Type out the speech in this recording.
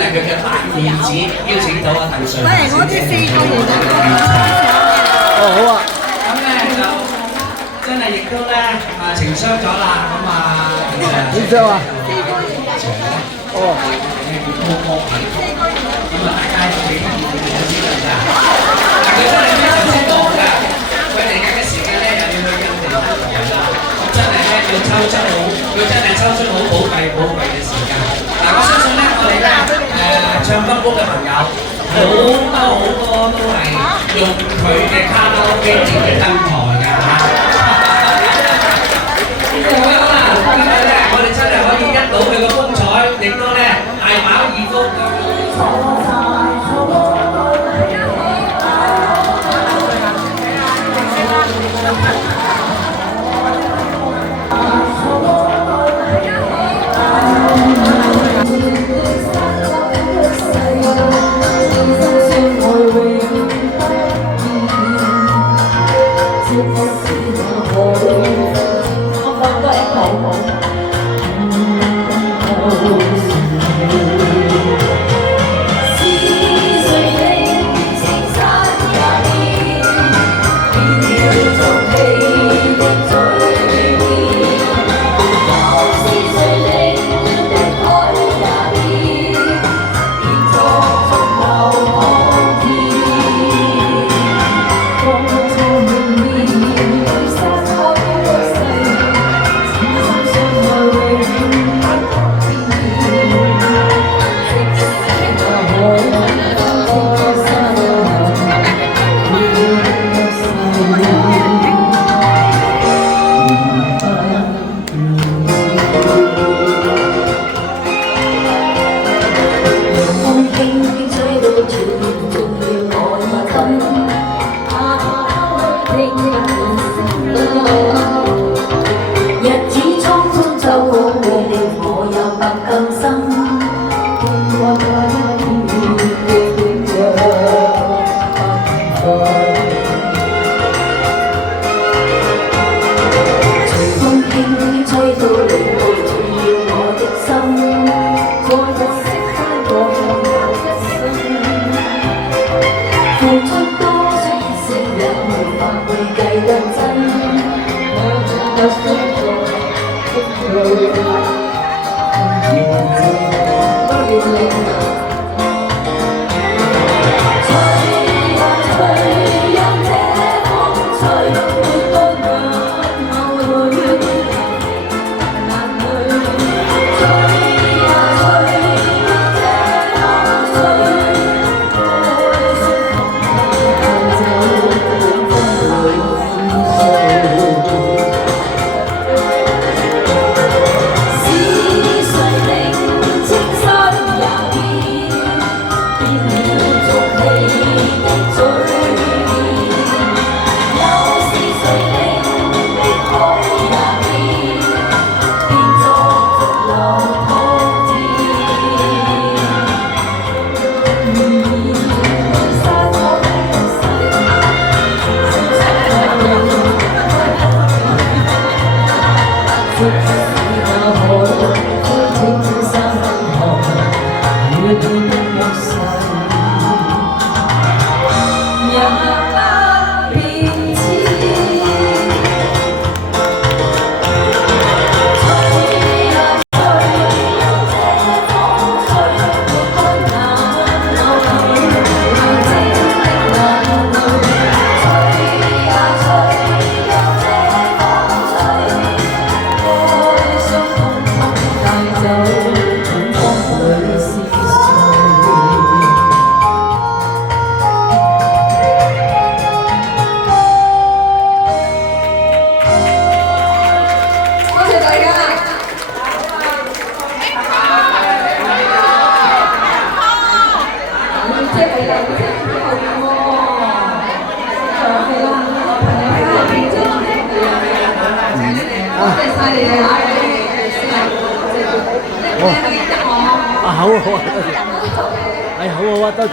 係佢嘅大面子，邀請到阿鄧瑞文小姐。哦，好啊。咁咧就真係亦都咧情商咗啦，咁點商啊？哦。咁大家幾得意嘅知道㗎。但佢真係非常之忙㗎，佢嚟緊嘅時間咧又要去印尼出台啦，咁真係咧要抽出好，佢真係抽出好寶貴嘅時間。嗱，我相信咧我哋咧唱金曲嘅朋友好多都係用佢嘅卡拉 OK 嚟登台㗎嚇。好啦，今日咧我哋真係可以一睹佢嘅風采，亦都咧大飽耳福。好啊好啊，多謝。好啊好啊，多謝。